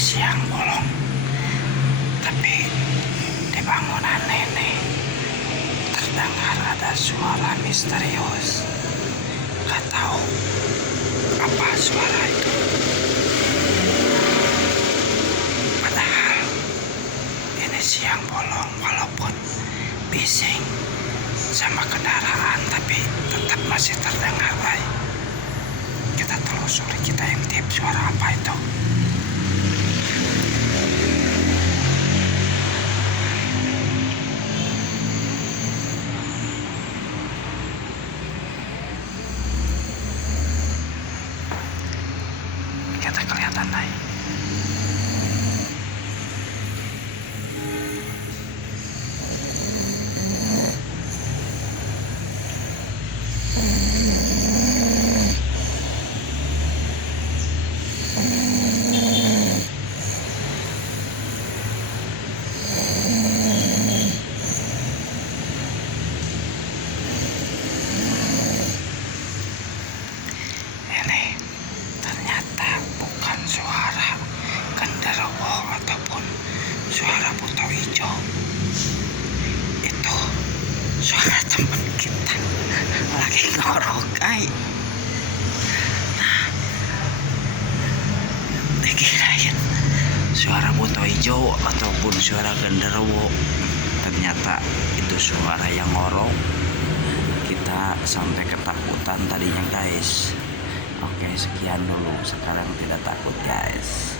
siang bolong, tapi di bangunan nenek terdengar ada suara misterius. Gak tahu apa suara itu. Padahal ini siang bolong, walaupun bising sama kendaraan, tapi tetap masih terdengar. Kita telusuri, kita intip suara apa itu. Kita kelihatan naik. Ini ternyata bukan suara genderuwo ataupun suara buto hijau. Itu suara teman kita lagi ngorokai. Nah, dikirain suara buto hijau ataupun suara genderuwo, ternyata itu suara yang ngorok. Kita sampai ketakutan tadinya, guys. Oke, sekian dulu. Sekarang tidak takut, guys.